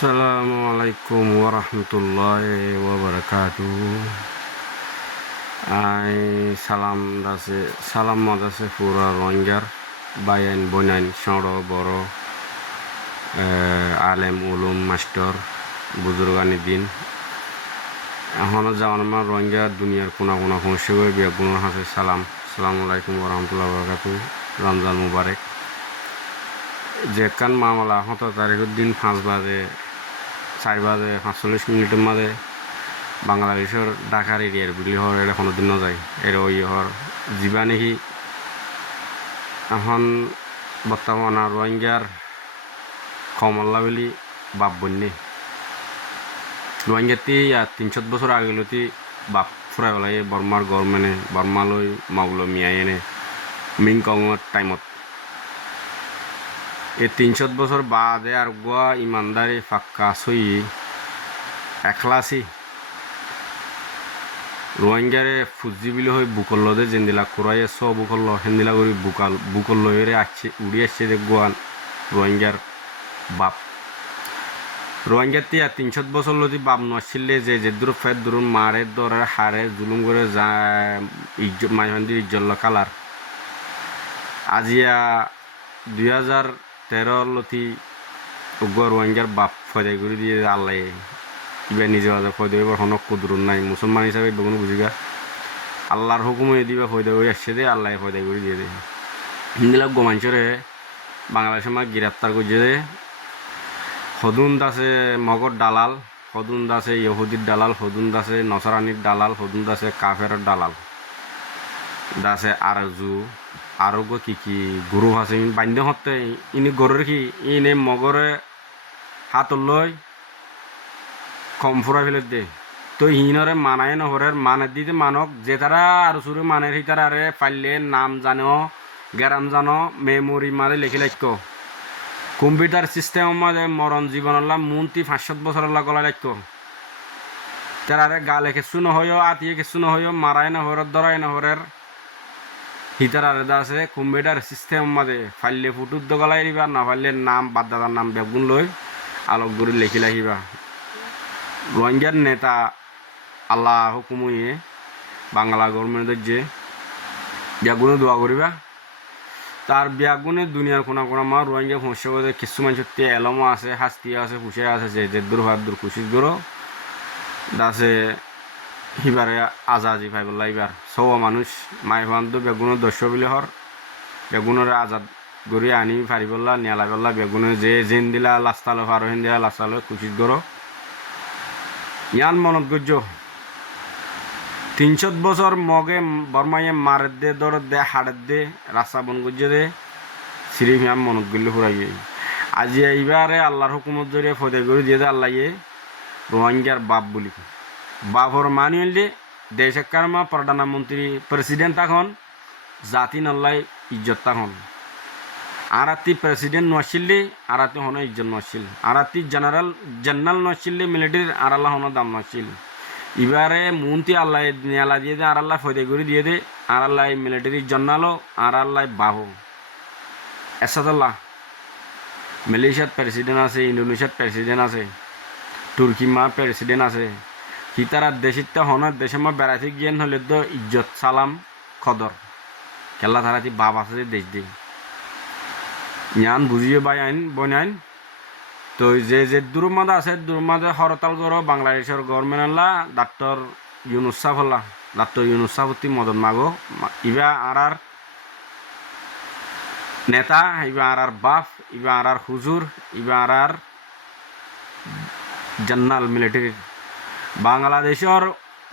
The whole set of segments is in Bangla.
Assalamualaikum warahmatullahi wabarakatuh. Salam madase pura Rohingya bayan bonan soro boro alem ulum master buzurgani din এখনো যাওয়ার আমার রোহিঙ্গা দুনিয়ার কোনা কোনা পৌঁছে করে বিয়াগুলোর হাতে সালাম। আসসালামু আলাইকুম ওরহমতুল্লাহি ওয়াবারাকাতুহু। রমজান মুবারক। যেখান মামলা 17 তারিখের দিন 4:45 মাঝে বাংলাদেশের ঢাকার এরিয়ার বুলি হর এটা কোনোদিন ন যায় এর ওই হর জীবা নাকি এখন বর্তমান রোহিঙ্গার কমল্লা বলি বাপ বন্যে রোহিঙ্গাতি 300 বছর আগেলতি বাপ ফুরাই পেলাই বর্মার গভর্নমেন্টে বর্মালৈ মাগুলো মিয়াই এনে মিং কংর টাইমত এই 300 বছর বাদে আর গোয়া ইমানদারি ফাক্কা সই একলাসি রোহিঙ্গারে ফুজি বিলি হয়ে বুকল দে যেদিলা কুরাইয়ে স বুকল হেন্দিলা করি বুকল এরে আসছে উড়ি আসছে যে গোয়ান রোহিঙ্গার বাপ রোহিঙ্গার 300 বছর লদি বাপ নছিলে যে দূর ফের দূর মারে দরে হারে জুলুম করে যা ইজ্জত মাইহন্দির ইজ্জত কালার আজিয়া 2013 লতি রোহিঙ্গার বাপ ফয়দা করে দিয়ে আল্লাহ ইবা নিজে বাজার ফয়দা এবার হনক কুদরুন নাই মুসলমান হিসাবে বেগুন বুঝিবা আল্লাহর হুকুমে দিবা ফয়দা হয়ে আসছে দে আল্লাহ ফয়দা করে দিয়ে দেয় হিন্দিলা গোমাঞ্চরে বাংলাদেশের মা গ্রেপ্তার করছে দে হদুন দাসে মগর দালাল হদুন দাসে ইহুদির দালাল হদুন দাসে নসরানির দালাল হদুন দাসে কাফের দালাল দাসে আরজু আরোগ্য কি গরু আছে বান্ধ হতে ইনি গরুর কি ইনে মগরে হাত লই কম ফুরা ফেলে দে তো হিনরে মানায় নহরের মানে দিতে মানক যে তারা আর সুরে মানে সেই তারা আরে পাইলে নাম জানো গ্যারাম জানো মেমোরি মারে লিখে লাগ কম্পিউটার সিস্টেম মাঝে মরণ জীবনল্লা মন্ত্রী 500 বছর গলা লাগ তারা আরে গালে কিছু নহয় আতিয়ে কিছু নহয় মারায় নহরের দরাই নহরের হিতার আলাদা আছে কম্পিউটার সিস্টেম মাঝে ফাইলে ফুটুর দগলাই দিবা না ফাইলে নাম বাদদাদার নাম বেগুন লই আলোক করে লেখি লাগিবা রোহিঙ্গার নেতা আল্লাহ হুকুমে বাংলা গভর্নমেন্টের যে বিয়াগুনে দোয়া করিবা তার বিয়াগুনে দুনিয়ার কোনা কোনা মা রোহিঙ্গা সমস্যা করে কিছু মানুষের এলমো আছে হাস্তি আছে ফুসে আছে যে দূর হাত দূর খুশি দূর দাসে হিবারে আজাদি ভাই বললা এবার সব মানুষ মাই ভান্দ বেগুনের দস্য বিলে হর বেগুনের আজাদ গড়ি আনি ফারি বললা নিয়ালা বললা বেগুনে যে জেন দিলা লাস্তালো ফারো হেন দিলা লাস্তালো কুচিত গড় ইয়ান মনত গজ্য 300 বছর মগে বর্মাইয়ে মারের দে দরদ দে হাড়ের দে রাস্তা বন গজ্য দে সিরিফ ইয়ান মনত গল্লি ফুরাই আজি এইবারে আল্লাহর হুকুমত জড়িয়ে ফদে করে দিয়ে দে আল্লাহ রোহিঙ্গার বাপ বলি বাপর মানি হইলে দেশের কারমা প্রধানমন্ত্রী প্রেসিডেন্ট তখন জাতি নল্লাই ইজ্জত তখন আরাতি প্রেসিডেন্ট নছিললে আরাতি হন ইজ্জত নছিল আরাতি জেনারেল নছিললে মিলিটারির আর আল্লাহ হন দাম নছিল এবারে মন্ত্রী আল্লাহ নিয়ালা দিয়ে দে আর আল্লাহ ফয়দা করে দিয়ে দে আর আল্লাহ মিলিটারির জন্নালো আর আল্লাহ বাহু এসাদুল্লাহ মালয়েশিয়ার প্রেসিডেন্ট আছে ইন্দোনেশিয়ার প্রেসিডেন্ট আছে তুর্কি মা প্রেসিডেন্ট আছে হিতারা দেশিতে হনের দেশে মা বেড়াতে গিয়ে হলে তো ইজ্জত সালাম খদর কেল্লা তারাতি বাপ আছে যে দেশ দিই ইয়ান বুঝিয়ে বাই আইন বন আইন তো যে দুরমাদা আছে দুরমাদা হরতাল গর বাংলাদেশের গভর্নমেন্ট ডাক্তার ইউনুস সাফল্লা ডাক্তার ইউনুস সাফতি মদন মাগো ইবা আর নেতা ইবা আর বাপ ইবা আর হুজুর ইবা আর জেনারেল মিলিটারি বাংলাদেশের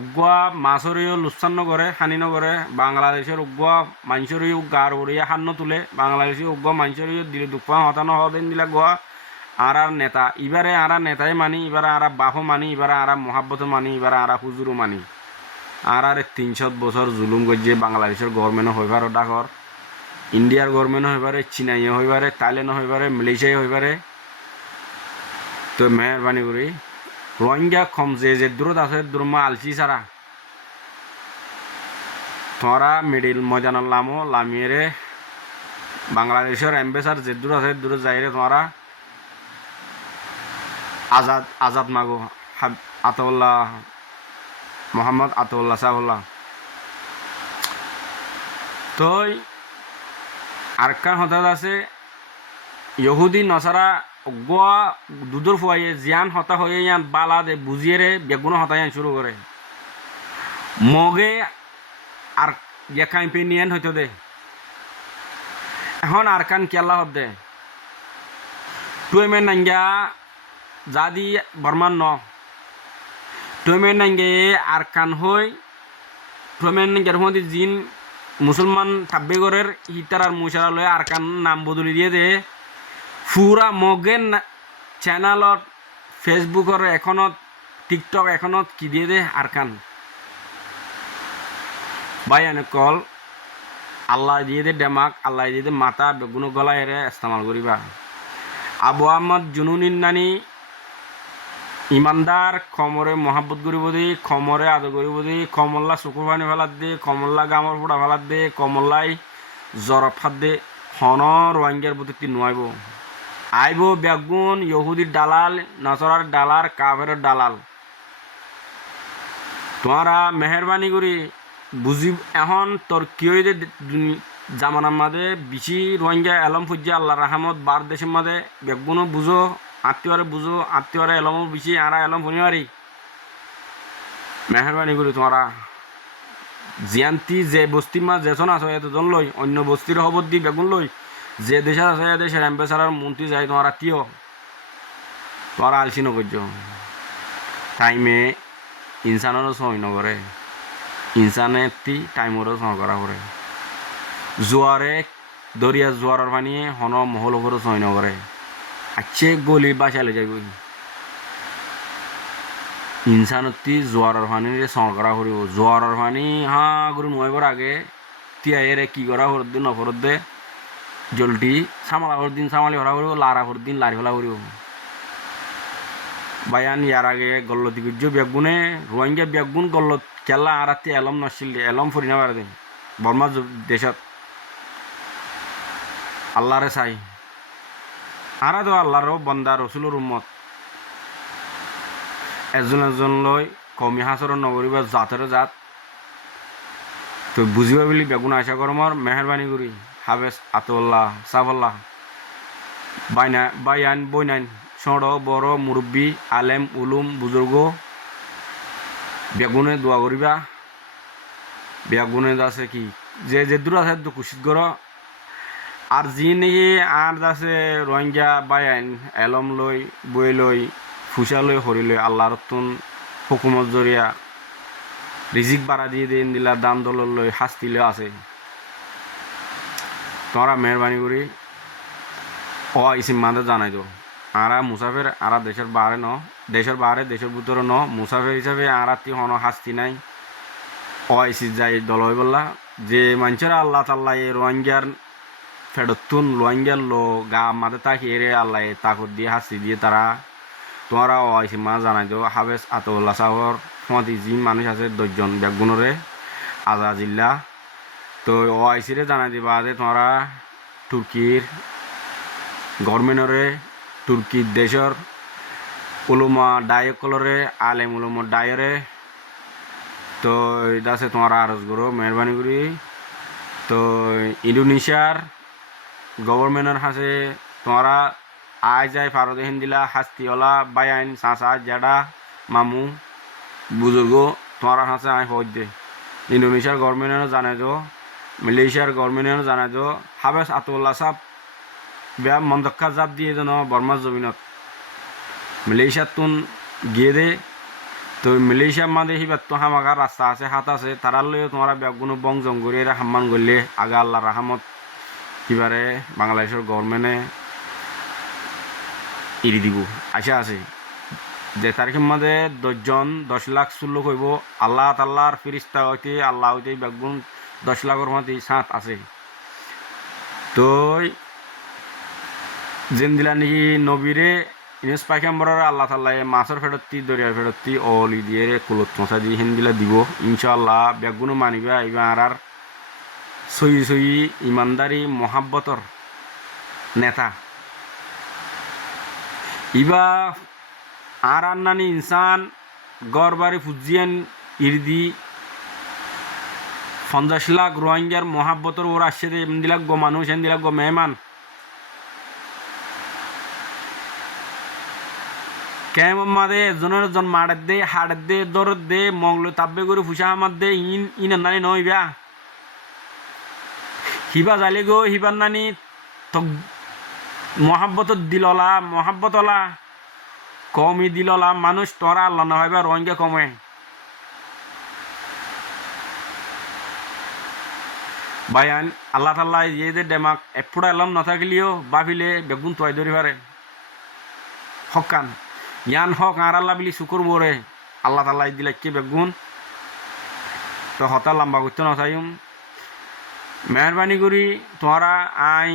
উগ্রা মাছরিও লুচ্ছান্ন করে হানি নগরে বাংলাদেশের উগ্রা মাংসরিও গার উড়িয়ে হান্ন তুলে বাংলাদেশের উগ্রা মাংসরিও দিলে দুপা হতানো হদিন দিলা গোয়া আর নেতা এবারে আর নেতাই মানি এবারে আর বাপও মানি এবারে আর মহাব্বত মানি এবারে আর হুজুরও মানি আর 300 বছর জুলুম করছে বাংলাদেশের গভর্নমেন্ট হইবার ডাকর ইন্ডিয়ার গভর্নমেন্ট হইবারে চীনাইয়ে হইবারে থাইল্যান্ড হইবারে মালয়েশিয়ায় হইবারে তো মেহরবানি করি রোহিঙ্গা কম যে দূরত আছে দূরমা আলসি সারা তোরা মিডিল ময়দানের লামো লামিয়ে বাংলাদেশের এম্বাসার যে দূর আছে দূরে যাইরে তোমরা আজাদ মাগো আতাউল্লাহ মোহাম্মদ আতাউল্লাহ সাহুল্লাহ তো আরেকখান হঠাৎ আছে ইহুদি নসারা গোয়া দুধর ফুয়াইয়ে জিয়ান হতা হয়ে ইয়ান বালা দে বুঝিয়ে রে বেগুনো হতায়ান শুরু করে মগে আর ইয়া ক্যাম্পেনিয়ান হইতো দে এখন আর কান কেলা হব দে তুই মেন নাঙ্গা জাদি বর্মান ন তুই মেন নাঙ্গে আর কান হই তুই মেন নাঙ্গের মধ্যে জিন মুসলমান থাব্বে গরের হিতার আর মুসারা লয় আর কান নাম বদলি দিয়ে দে পুরা মগেন চ্যানেলত ফেসবুকর এখনত টিকটক এখনত কি দিয়ে দে আর কান বাইয়ানে কল আল্লাহ দিয়ে দে ডেমাক আল্লাহ দিয়ে দে মাথা বেগুনো গলা এরে ইস্তেমাল করিবা আবু আহমদ জুনুনিন নানি ইমানদার খমরে মহাব্বত করিব দি খমরে আদর করিব দি কমল্লা চকুর পানি ফেলাত দে কমল্লা গামর ফোড়া ফেলাত দে কমল্লাই জ্বর ফাত দে হন রোহিঙ্গার প্রতি নোয়াইব আইব বেগুন ইহুদির দালাল নসরার দালাল কাফেরের দালাল তোমারা মেহরবানি করি বুঝি এখন তোর কি হয়ে জামানার মাঝে বেশি রোহিঙ্গা এলম ফুজে আল্লাহ রাহমত বার দেশের মাঝে বেগুনও বুঝো আত্মীয়রে বুঝো আত্মীয়রে এলমও বেশি আরা এলম ফুনিবারি মেহরবানি করি তোমরা জিয়ান্তি যে বস্তির মাঝ যেজন আছে এতজন লই অন্য বস্তির খবর দি বেগুন লই যে দেশের আছে এ দেশের অ্যাম্বাসাডার মন্ত্রী যাই তোমার আত্মীয় তোমরা আলসি নকর্য টাইমে ইনসানেরও সই নকরে ইনসানে টাইমেরও সহ করা করে জোয়ারে দরিয়া জোয়ারের পানি হন মহল ওপরও সই নকরে আচ্ছে গলি বাসালে যাইব ইনসানতি জোয়ারের পানিরে সহ করা করিব জোয়ারের পানি হা করে নয়বার আগে তিয়াইরে কি করা হর দিন অপরত দে জলটি সামালা হর দিন সামালি ভরা করিব লারা হর দিন লারি ফেলা করিব বায়ান ইয়ার আগে গল্লতি গুজ্জ বেগুনে রোহিঙ্গা বেগুন গল্লত কেলা আর রাতে এলম নছিল এলম ফুরি না পারে বর্মা দেশত আল্লাহরে চাই আরা তো আল্লাহর বন্দা রসুলের উম্মত এজন এজন লই কমি হাসর নগরিবা জাতের জাত তো বুঝিবা বলি বেগুন আশা করমর মেহরবানি করি হাবেস আতউল্লাহ সাফল্লাহ বাইয়ান বইনাইন ছোট বড় মুরব্বী আলেম উলুম বুজুর্গ বেগুনে দোয়া করিবা বেগুনে আছে কি যে যে দূর আছে তো কুশিত কর আর যি নাকি আর আছে রোহিঙ্গা বাইন এলম লই বই লই ফুসা লই হরি লই আল্লাহর তুন হুকুমত জরিয়া রিজিক বাড়া দিয়ে দিন দিলা দাম দল লই শাস্তি লই আছে তোমরা মেহরবানি করি ইসিম মাদে জানাই দো আরা মুসাফির আরা দেশের বাইরে ন দেশের বাইরে দেশের ভিতরে ন মুসাফির হিসাবে আরাতি হন শাস্তি নাই ইসি যাই দল হয়ে বললা যে মানুষেরা আল্লাহ তাল্লাহ এই রোহিঙ্গার ফেরতুন রোহিঙ্গার লো গা মাদে তাকে এরে আল্লাহ তাকত দিয়ে শাস্তি দিয়ে তারা তোমরা ইসি মা জানাই দো হাবেস আতউল্লাহ সাহর সমাধি যি মানুষ আছে 10 জন বেগুনরে আজাজিল্লা তো ইসিরে জানাই দিবা যে তোমরা তুর্কির গভর্নমেন্টরে তুর্কির দেশের উলুমা ডায়কলরে আলেম উলুমা ডায়রে তো এটা আছে তোমার আরজ করো মেহরবানি করি তো ইন্দোনেশিয়ার গভর্নমেন্টের হাসে তোমরা আয় যায় ফারদে হিন্দিলা হাস্তিওলা বাইন চাচা জেডা মামু বুজুর্গ তোমরা হাসে আয় ফৌজ দে ইন্দোনেশিয়ার গভর্নমেন্টও জানাই দো মালয়েশিয়ার গভর্নমেন্টও জানাই দো হাবেস আতউল্লাহ সাহ বেয়া মন্দক্কা জাপ দিয়ে যেন বর্মার জমিনত মালয়েশিয়ার তুন গিয়ে দে তো মালয়েশিয়ার মাঝে হিবার তো হামাকার রাস্তা আছে হাত আছে তারার লইও তোমরা বেগুনো বং জঙ্গরি হাম্মান করলে আগা আল্লাহ রাহামত কিবারে বাংলাদেশের গভর্নমেন্টে ইরি দিব আশা আছে যে তারিখের মাঝে 10 জন 10 লাখ চুল্লো কইব আল্লাহ তাল্লাহর ফিরিস্তা হইতে আল্লাহ হইতে বেগুন 10 লাখের মধ্যে সাত আছে তো যেন দিলা নাকি নবীরে ইনেস পাইকাম্বরের আল্লাহ তাল্লাহ মাছের ফেরতি দরিয়ার ফেরতি অলি দিয়ে কুলত মশা দিয়ে হিন্দিলা দিব ইনশাআল্লাহ বেগুনো মানিবা এবার আর সই সই ইমানদারি মহাব্বতর নেতা ইবা আর আন্নানি ইনসান গড় বাড়ি ফুজিয়ান ইরদি 50 লাখ রোহিঙ্গার মহাব্বতর ওর আসছে দে এম দিলাক গো মানুষ এন দিলাক গো মেহমান কেমন মাদে এজনের জন মারের দে হাড়ের দে দরের দে মগলো তাব্বে করে ফুসা আমার দে ইন নানি নইবা হিবা জালে গো হিবার নানি তো মহাব্বতর দিললা মহাব্বতলা কমই দিললা মানুষ তোরা আল্লাহ না হইবা রোহিঙ্গা কমে বায়ান আল্লাহ তাল্লাহ ইয়ে যে ডেমাক এপুরা এলাম না থাকলেও বাফিলে বেগুন তোয়াই ধরি পারে হকান ইয়ান হক আর আল্লাহ বিলি শুকুর বরে আল্লাহ তাল্লাহ দিলে কি বেগুন তো হতা লম্বা করতে না চাইম মেহরবানি করি তোরা আই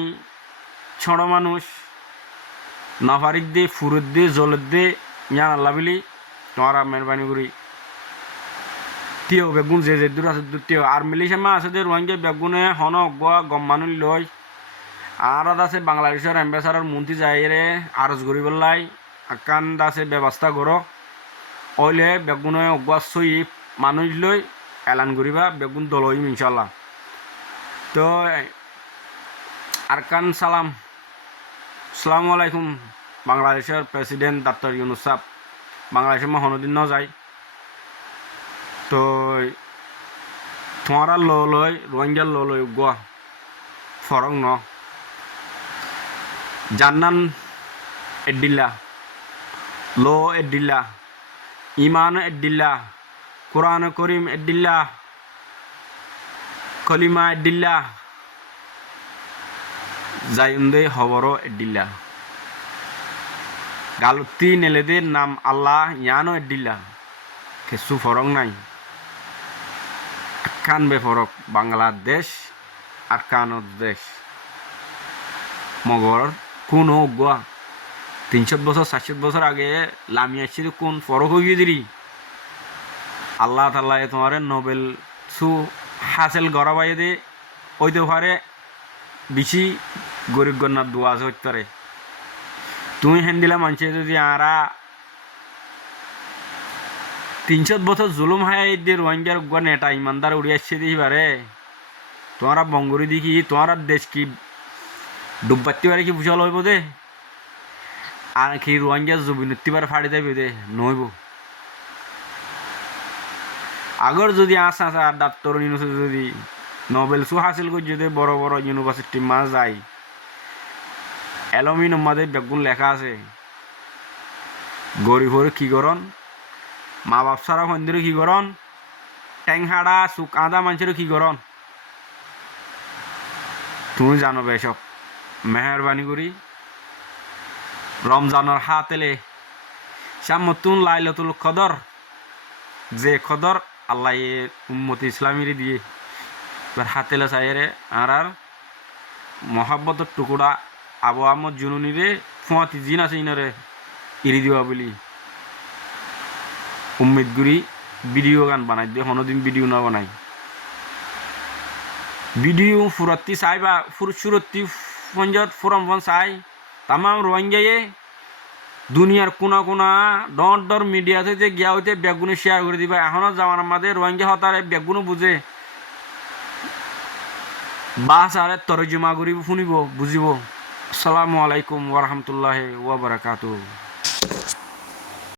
ছোট মানুষ নাফারিক দে ফুরুত দে জলের দে ইয়ান আল্লাহ বিলি তোরা মেহরবানি করি টিও বেগুন যে দূর আছে দূর টিও আর মিলিশামা আছে যে রোহিঙ্গা বেগুনে হন অগুয়া গম মানুষ লয় আর আছে বাংলাদেশের এম্বাসাডার মন্ত্রী যাইরে আরজ করি বললাই আকান আছে ব্যবস্থা করো ওইলে বেগুনে অগুয়া সই মানুষ লই এলান করিবা বেগুন দলইম ইনশাল্লাহ তো আরকান সালাম আসসালামু আলাইকুম বাংলাদেশের প্রেসিডেন্ট ডক্টর ইউনুস সাহেব বাংলাদেশের মহানদিন ন যায় তো তোমারা লো লই রোহিঙ্গা লো লই গোয়া ফরং ন জান্নান এডিল্লা লো এডিল্লা ইমান এডিল্লা কোরআন করিম এডিল্লা কলিমা এডিল্লা জায়ুন্দে হবরো এডিল্লা গালুতি নেলেদের নাম আল্লাহ ইয়ানো এডিল্লা কেসু ফরং নাই আটকান বেফরক বাংলাদেশ আটকানোর দেশ মগর কোন গোয়া 300 বছর 400 বছর আগে লামি আসছিল কোন ফরক হয়ে দিলি আল্লাহ তাল্লাহ তোমার নোবেল সু হাসেল গড়াবাই দে ওইতে পারে বেশি গরিব গন্নার দোয়া আছে হইতে পারে তুমি হেন দিলা মানুষ যদি আরা 300 বছর জুলুম হাই দিয়ে রোহিঙ্গার গুয়া নেটা ইমানদার উড়ে আসছে দিই পারে তোমারা বঙ্গরি দেখি তোমার দেশ কি ডুববাতি পারে কি বুঝাল হইব দে আর কি রোহিঙ্গার জবিনতি পারে ফাড়ি দেবে দে নইব আগর যদি আসা ডাক্তার ইউনিভার্সিটি যদি নোবেল সু হাসিল করে যদি বড় বড় ইউনিভার্সিটি মাস যায় এলমিন আমাদের বেগুন লেখা আছে গরিব কি করন মা বাপ সারা মন্দির কি করন ট্যাংহাড়া সুক আদা মানুষের কি করন তুমি জানো বেসব মেহরবানি করি রমজানের হাতেলে শামতুন লাইলাতুল কদর যে কদর আল্লাহ উম্মতি ইসলামীর দিয়ে হাতেলে চাইরে আর মহাব্বতের টুকুরা আবু আহমদ জুনুনিরে ফুয়াতি জিন আছে ইনরে ইরি দিবা বলি উম্মিদ গুরি ভিডিও গান বানাই দিয়ে কোনোদিন ভিডিও না বানাই ভিডিও ফুরত্তি চাই বা সুরত্তি পঞ্জত ফুরম ফোন চাই তামাম রোহিঙ্গায়ে দুনিয়ার কোনা কোনা ডর ডর মিডিয়াতে যে গিয়া হইতে বেগুনে শেয়ার করে দিবা এখনো যাওয়ার আমাদের রোহিঙ্গা হতারে বেগুনো বুঝে বাস আরে তরজমা করিব শুনিব বুঝিব আসসালামু আলাইকুম ওয়া রাহমাতুল্লাহি ওয়া বারাকাতুহু